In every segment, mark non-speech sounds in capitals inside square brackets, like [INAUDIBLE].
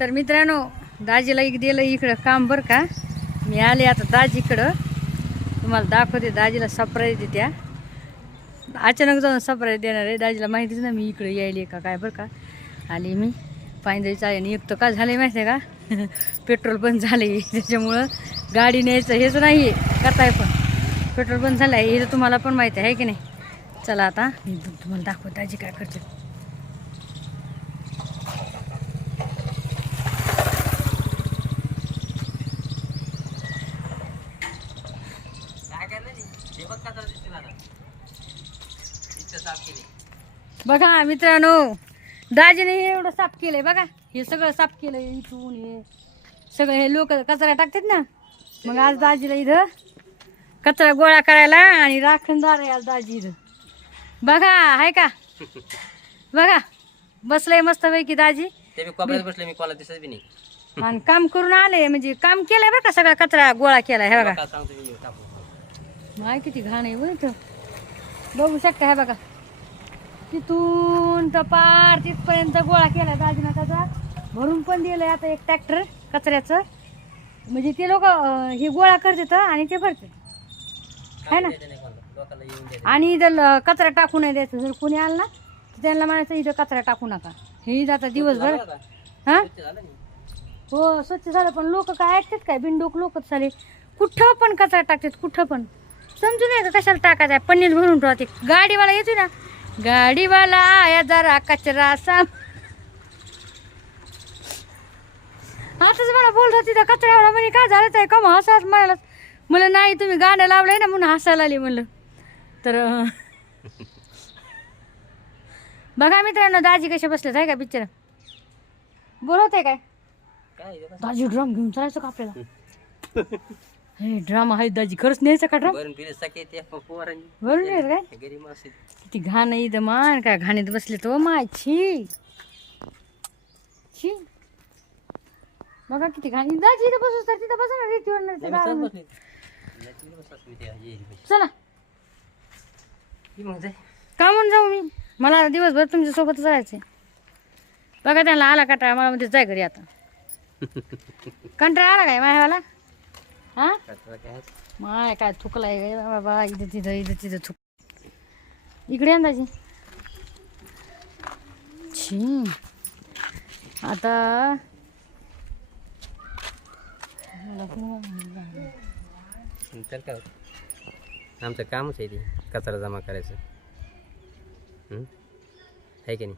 तर मित्रांनो दाजीला एक दिलं इकडं काम बरं का? मी आले आता दाजीकडं तुम्हाला दाखवते दाजीला सरप्राईज देत्या अचानक जाऊन सरप्राईज देणार आहे. दाजीला माहितीच ना मी इकडं यायली का काय बरं का? आली मी. पायंदळीचा आणि एक तर काय झालं माहिती आहे का? [LAUGHS] पेट्रोल बंद झाले त्याच्यामुळं गाडी न्यायचं हेच नाही आहे करताय पण. पेट्रोल बंद झालं आहे हे तर तुम्हाला पण माहिती आहे की नाही? चला आता. मी तुम्हाला दाखवते दाजी काय करते बघा मित्रांनो दाजीने हे एवढं साफ केलंय बघा. हे सगळं साफ केलंय इथून हे सगळं हे लोक कचरा टाकतात ना. मग आज दाजीला इथं कचरा गोळा करायला आणि राखणदार आहे आज दाजी इथं. बघा आहे का? बघा बसलंय मस्त पैकी दाजी. ते मी कोपऱ्यात बसले मी कोला दिसत बी नाही. आणि काम करून आले म्हणजे काम केलंय बरं का सगळा कचरा गोळा केलाय हे बघा. सांगतो माय किती घाण आहे बरं इथं. बघू शकता हे बघा. तिथून तर पार तिथपर्यंत गोळा केला दाजीना कचरा भरून पण दिलंय आता एक ट्रॅक्टर कचऱ्याचं. म्हणजे ते लोक हे गोळा करतात आणि ते भरतात. है ना? आणि इथं कचरा टाकू नाही द्यायचं. जर कोणी आलं ना तर त्यांना म्हणायचं इथं कचरा टाकू नका. हे जाता दिवसभर हा? हो स्वच्छ झालं पण लोक काय ऐकतात काय? बिनडोक लोक झाले. कुठं पण कचरा टाकतात कुठं पण. समजून येतं कशाला टाकायचं आहे? पन्नीस भरून ठेवते गाडीवाला येतो ना? गाडीवाला आया जरा कचरा साम आताच मला बोलत होती त्या कचऱ्यावाला म्हणजे काय झालं काय कमा हसाच म्हणाला. मला नाही तुम्ही गाणं लावलंय ना म्हणून हसायला आली म्हणलं. तर बघा मित्रांनो दाजी कसे बसलेत आहे का पिक्चर बोलवत आहे काय? आहे? दाजी ड्रम घेऊन चालायचं का आपल्याला? [LAUGHS] हे ड्राम आहे दाजी. खरंच न्यायचं का ड्रम भरून पिले सके ते पोरांनी. बरोबर आहे काय? किती घाण आहे इथं मान काय घाणीत बसले तो माय. छी. छी. बघा किती घाण दाजी इथं बसूस तर तिथं बसा ना रेतीवर नाही तर नाही, मी सहज गावाला. बसले. या तिकडे बसलास मी त्या येईल पैसे. चला. की मग जाय. का म्हणून जाऊ मी. मला दिवसभर तुमच्या सोबतच जायचंय बघा त्यांना आला कंटाळा मला म्हणते जाय घरी आता. [LAUGHS] कंटाळा आला काय माझ्यावाला हा? कचरा काय आहे? माय काय थुकलाय गे बाबा इथं तिथं इथं तिथं थुक इकडे अंदाजी छी. आता होतं? आमचं कामच आहे ते कचरा जमा करायचं. हं? आहे की नाही?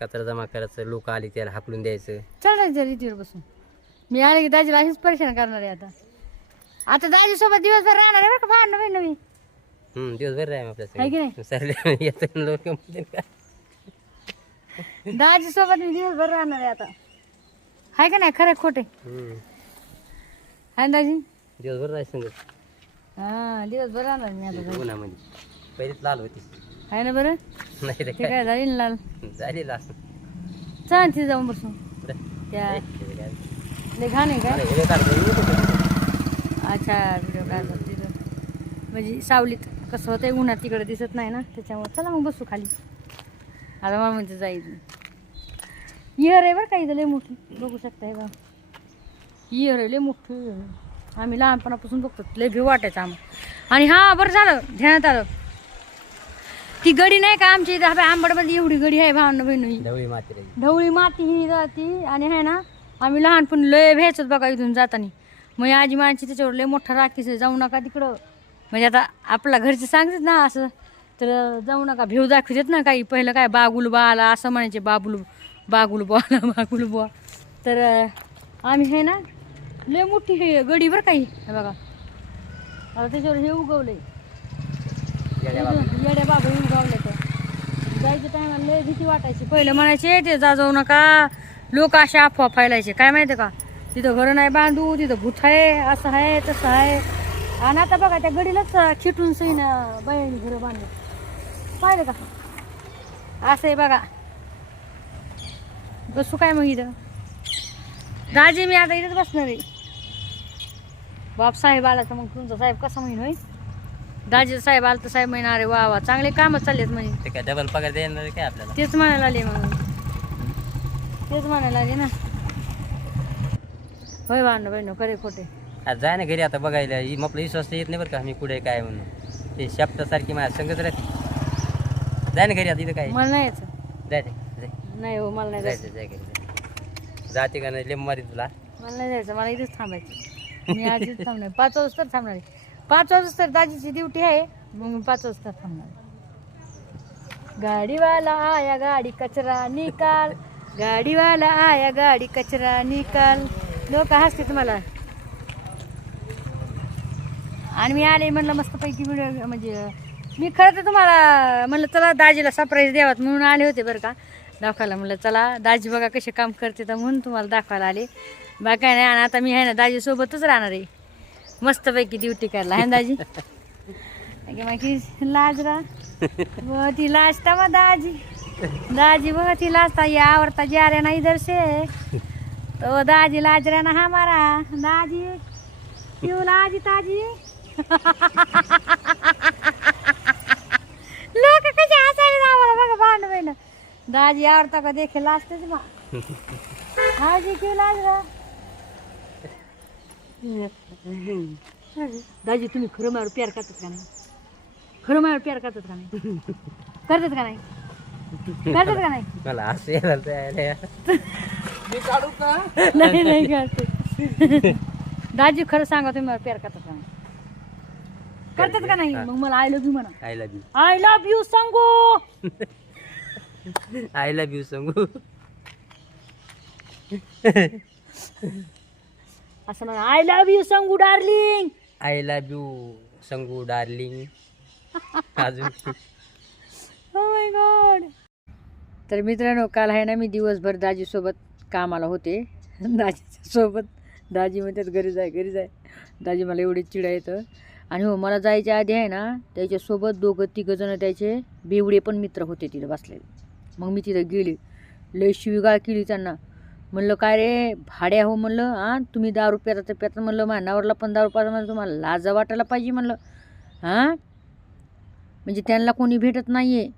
कचरा जमा करायचं लोक आली त्याला हाकलून द्यायचं. चालायचं रीतीवर बसून. मी आले की दाजीला अशीच परेशान करणार आहे आता. आता दाजी सोबत दिवसभर राहणार आहे बरं का भांडण नवीन हं, दिवसभर आहे की सरले [LAUGHS] लोक म्हणतील का? दाजी सोबत मी दिवसभर राहणार आहे आता. आहे का नाही? खरं खोटे हं. आहे ना दाजी? दिवसभर राह संगत हा दिवसभर राहणार मी आता. उन्हामध्ये. पहिलीच लाल होती. आहे ना बरं? नाही रे. ते काय झाली ना लाल? झाली लाल. चल तिथे जाऊन बसून. त्या हे काढतो. अच्छा व्हिडिओ काढतात तिथं म्हणजे सावलीत कसं होतंय उन्हात तिकडे दिसत नाही ना त्याच्यामुळे चला मग बसू खाली. आता मला म्हणते जाईल. इयर आहे बरं का इथं लय मोठी. बघू शकता हे बा इयर आहे लय मोठी. आम्ही लहानपणापासून बघतो लय भेव वाटायचं आम्हाला. आणि हा बरं झालं ध्यानात आलं. ती गडी नाही का आमच्या इथं? आंबडमध्ये एवढी गडी आहे भावना बहिणी. ढवळी माती ढवळी माती ही जाती आणि आहे ना आम्ही लहानपणी लय भ्यायचोच बघा इथून जाताना. मग आजी माणशी त्याच्यावर लय मोठा राखीस जाऊ नका तिकडं. म्हणजे आता आपल्या घरचे सांगतात ना असं तर जाऊ नका भेव दाखवतात ना काही. पहिलं काय बागुल बा आला असं म्हणायचे बाबुल बागुल बुवा आला बागुल बुवा. तर आम्ही हे ना लय मोठी हे गडी बरं काही हे बघा. आता त्याच्यावर हे उगवलंय. येड्या बाबा. उगवले तर जायच्या टायमाला लय भीती वाटायची. पहिलं म्हणायचे ते जा जाऊ नका. लोक अशा अफवा फैलायचे. काय माहिती का? तिथं घरं नाही बांधू तिथं भूत आहे असं आहे तसं आहे. आणि आता बघा त्या गडीलाच खिटून सईन बायांनी घरं बांधलं. पाहिलं का? असं आहे बघा. बसू काय मग इथं? दाजी मी आता इथंच बसणार आहे. बाप साहेब आला तर मग तुमचा साहेब कसा म्हणून होय? दाजी साहेब आला तर साहेब म्हणणार अरे वा वा चांगले कामच चाललेत म्हणे. ते काय डबल पगार देणार काय आपल्याला? तेच म्हणायला आले मग तेच म्हणायला लागले ना. होय भांडण बहिण करे खोटे. आता जाय ना घरी आता बघायला. ही आपलं विश्वास येत नाही बरं का मी कुठे काय म्हणून. ते शब्दासारखी माझ्या संगत राहते. जाय ना घरी आता इथं काय. मला नाही यायचं. जाय नाही हो मला नाही जायचं. जायचं जाय घरी जाय. जाते का नाही लिंब मारी तुला. मला नाही जायचं मला इथेच थांबायचं. मी आधीच थांबणार. पाच वाजता थांबणार आहे. पाच वाजता दाजीची ड्युटी आहे मग मी पाच वाजता थांबणार गाडीवाला आया गाडी कचरा निकाल. गाडीवाला आया गाडी कचरा निकाल. लोक हसते तुम्हाला. आणि मी आले म्हणलं मस्तपैकी व्हिडिओ म्हणजे मी खरं तर तुम्हाला म्हणलं चला दाजीला सरप्राईज द्यावात म्हणून आले होते बरं का. दाखवायला म्हणलं चला दाजी बघा कसे काम करते तर म्हणून तुम्हाला दाखवायला आले. बाकी काय नाही आणि आता मी आहे ना दाजीसोबतच राहणार आहे. मस्तपैकी ड्युटी करायला. आहे ना दाजी? [LAUGHS] अगे माझी लाज रा व ती लाजता मग दाजी. दाजी बघा ती लाजता या आवडता जा रे ना इधर तो दाजी लाज रे ना मारा. दाजी येऊ लाजी ताजी. लोक कसे हसायला आम्हाला बघा भांड बहिण दाजी आवडता का देखे लाजतेच मा हाजी क्यों लाज रा दाजी तुम्ही खरं मारू प्यार करतात का नाही? खरं मारू प्यार करतात का नाही? करतात का नाही? करतात का नाही? मला असं यायला तर यायला. नाही नाही करते दाजी खरं सांगा तुम्ही मला प्यार करतात का नाही? करतात का नाही? मग मला आय लव्ह यू म्हणा. I love you I love you सांगू! आय लव्ह यू सांगू. असं म्हणा आय लव्ह यू सांगू डार्लिंग आय लव्ह यू संगू डार्लिंग अजून. तर मित्रांनो काल आहे ना मी दिवसभर दाजीसोबत कामाला होते. [LAUGHS] दाजीसोबत दाजी म्हणतात घरी जाय घरी जाय दाजी मला एवढे चिडा येतं. आणि हो मला जायच्या आधी आहे ना त्याच्यासोबत दोघं तिघंजणं त्याचे बेवडे पण मित्र होते तिथं बसलेले. मग मी तिथं गेली. लय शिवीगाळ केली त्यांना. म्हणलं काय रे भाड्या हो म्हणलं. हां तुम्ही दारू पेता तर पेता म्हणलं मानावरला पण दारू पाहता म्हणलं तुम्हाला लाजा वाटायला पाहिजे म्हणलं. हां म्हणजे त्यांना कोणी भेटत नाही आहे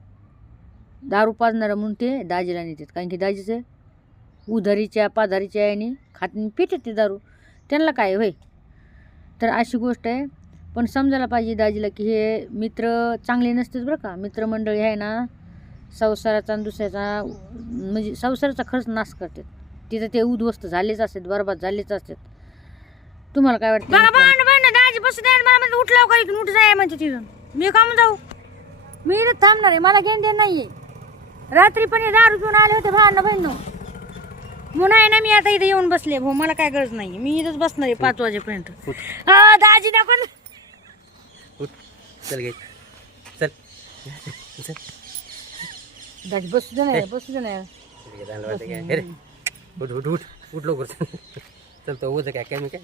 दारू पाजणारं म्हणून ते दाजीला नेतात कारण की दाजीचं उधारीच्या पाधारीच्या याने खात पितात ते दारू. त्यांना काय होय? तर अशी गोष्ट आहे. पण समजायला पाहिजे दाजीला की हे मित्र चांगले नसतेच बरं का. मित्रमंडळी आहे ना संसाराचा आणि दुसऱ्याचा म्हणजे संसाराचा खर्च नाश करतात. तिथं ते उद्ध्वस्त झालेच असतात बरबाद झालेच असतात. तुम्हाला काय वाटतं? दाजी बसू द्या मला म्हणजे का उठ जाय म्हणते तिथून मी काम जाऊ? मी इथं थांबणार आहे. मला घेऊन देणं नाहीये. रात्री पण हे दारू घेऊन आले होते भावना बहिण म्हणून आहे ना मी आता इथे येऊन बसले. भाऊ मला काय गरज नाही मी इथंच बसणार आहे पाच वाजेपर्यंत. हा, दाजी ना. उठ. चल गे चल. चल. दाजी बसू दे ना बसू दे ना चल गे, जायला वाटतं काय? हे रे उठ उठ उठ. उठ लवकर चल. चल तो ओझं काय काय मी काय?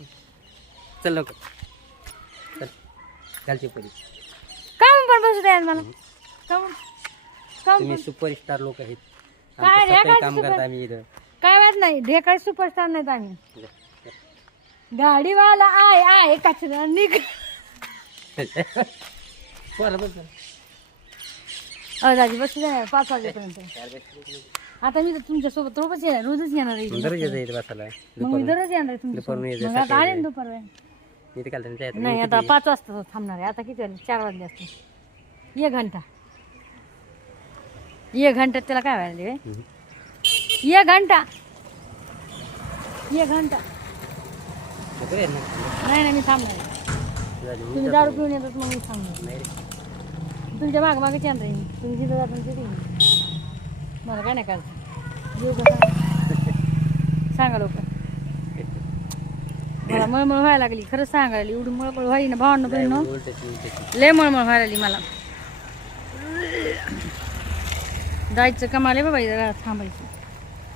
चल लवकर. चल. घालची परी का म्हणून पण बसू द्या मला? का म्हणून? तुम्ही? सुपरस्टार लोक आहेत. काय आमचं काम करता आम्ही इथं. काय माहीत नाही ढेकळ सुपरस्टार नाहीत आम्ही. गाडीवाला आय आय कचरा निघ. बरं बरं अ दाजी बसू द्या पाच वाजेपर्यंत. आता मी तर तुमच्यासोबत रोजच येणार रोजच येणार आहे दररोज येतं इथं बसायला. मग मी दररोज येणार आहे तुमच्या दुपारून येते, सोबत. मग आता सकाळी आले ना दुपार इथे काल त्यांच्या नाही आता पाच वाजता थांबणार आहे. आता किती वाजले? चार वाजले असते एक घंटा. एक घंटा त्याला काय व्हायला एक घंटा. एक घंटा. नाही नाही मी थांबणार. तुम्ही दारू पिऊन येतात मग मी थांबणार तुमच्या माग मागे आहे मी तुम्ही जिथं जाता तिथे. मला काय नाही करायचं. जीव कसा सांगा लोक मला मळमळ व्हायला लागली. खरंच सांगायला एवढी मळमळ व्हायली ना भावांना बहिण लय मळमळ व्हायला लागली मला. जायचं कमाले बाबा जरा थांबायचं.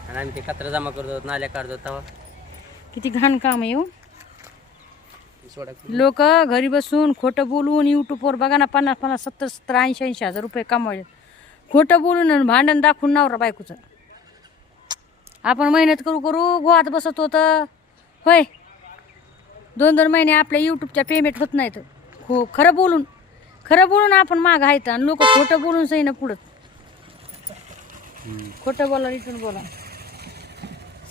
आणि आम्ही ते कचरा जमा करतो नाल्या काढतो तेव्हा. किती घाण काम आहे हो. सोडा लोक घरी बसून खोटं बोलून यूट्यूबवर बघा ना पन्नास पन्नास सत्तर सत्तर ऐंशी ऐंशी हजार रुपये कमावले. खोटं बोलून आणि भांडण दाखवून नवरा बायकोचं. आपण मेहनत करू करू गोवात बसत होतं. होय. दोन दोन महिने आपल्या यूट्यूबच्या पेमेंट होत नाहीत. हो खरं बोलून खरं बोलून आपण माग आहेत आणि लोक खोटं बोलून सही ना पुढं. खोटं बोला रिटर्न बोला.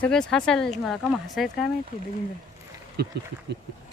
सगळेच हसायला मला. का मग हसायत काय माहिती? दजिंद्र. [LAUGHS]